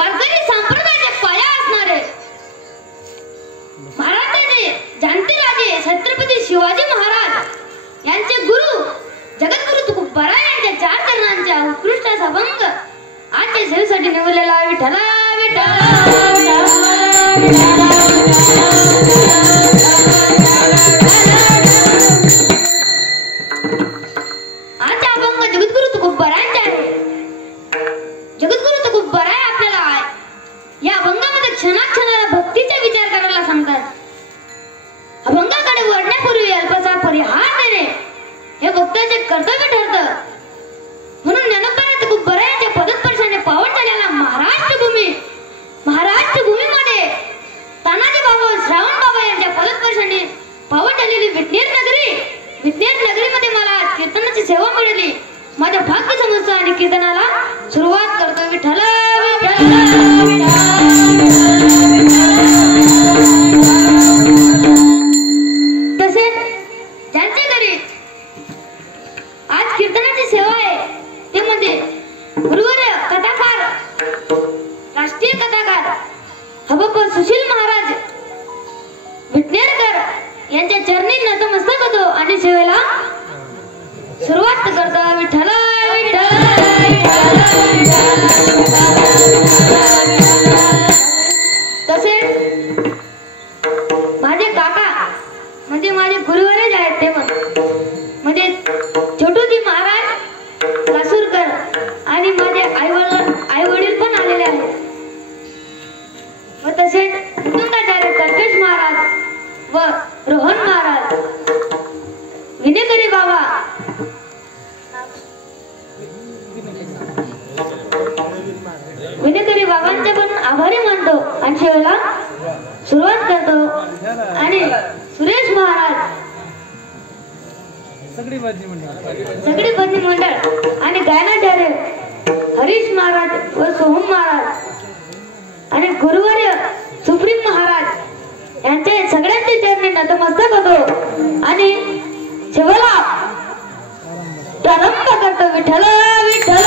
वारकरी संप्रदायाचे पाया असणारे महाराष्ट्राचे जाणते राजे छत्रपती शिवाजी महाराज यांचे गुरु जगद्गुरु तुकोबाराय यांच्या 4 चरणांच्या उत्कृष्ट अभंग आजच्या सेवेसाठी निवडलेला विठ्ठला आजचा अभंग जगद्गुरु तुकोबारायांचा आहे. जगद्गुरु तुकोबाराय आपल्याला या अभंगामध्ये क्षणाक्षणाला भक्तीचा विचार करायला सांगतात. अभंगाकडे वळण्यापूर्वी अल्पसा परिहार देणे हे भक्ताचे कर्तव्य ठरतं. म्हणून ज्ञानोबा तुकोबारायांच्या पदस्पर्शाने पावन झालेला महाराष्ट्र भूमीमध्ये तानाजी बाबा श्रावण बाबा यांच्या पदस्पर्शाने पावन झालेली विटनेर नगरीमध्ये मला कीर्तनाची सेवा मिळाली. माझ्या भाग्य समजतं आणि कीर्तनाला सुरुवात करतो. विठ्ठल तसेच ज्यांच्या घरी आज कीर्तनाची सेवा आहे ते म्हणजे गुरुवर्य कथाकार राष्ट्रीय कथाकार हबप सुशील महाराज विटनेरकर यांच्या चरणी नतमस्तक होतो आणि सेवेला सुरुवात करतो. विठ्ठल तसेच माझे काका म्हणजे माझे गुरुवर्य आहेत ते म्हणजे छोटूजी महाराज लासूरकर आणि माझे आई वडील पण आलेले आहेत. व तसेच मुकुंदाचार्य कल्पेश महाराज व रोहन महाराज विनेकरी बाबा विनेकरी बाबांचे पण आभारी मानतो आणि सेवेला सुरुवात करतो. आणि सुरेश महाराज सगळी भजनी मंडळ आणि गायनाचार्य हरीश महाराज व सोहम महाराज आणि गुरुवर्य सुप्रीम महाराज यांचे सगळ्यांचे चरणी नतमस्तक होतो आणि सेवेला प्रारंभ करतो. विठ्ठल विठ्ठल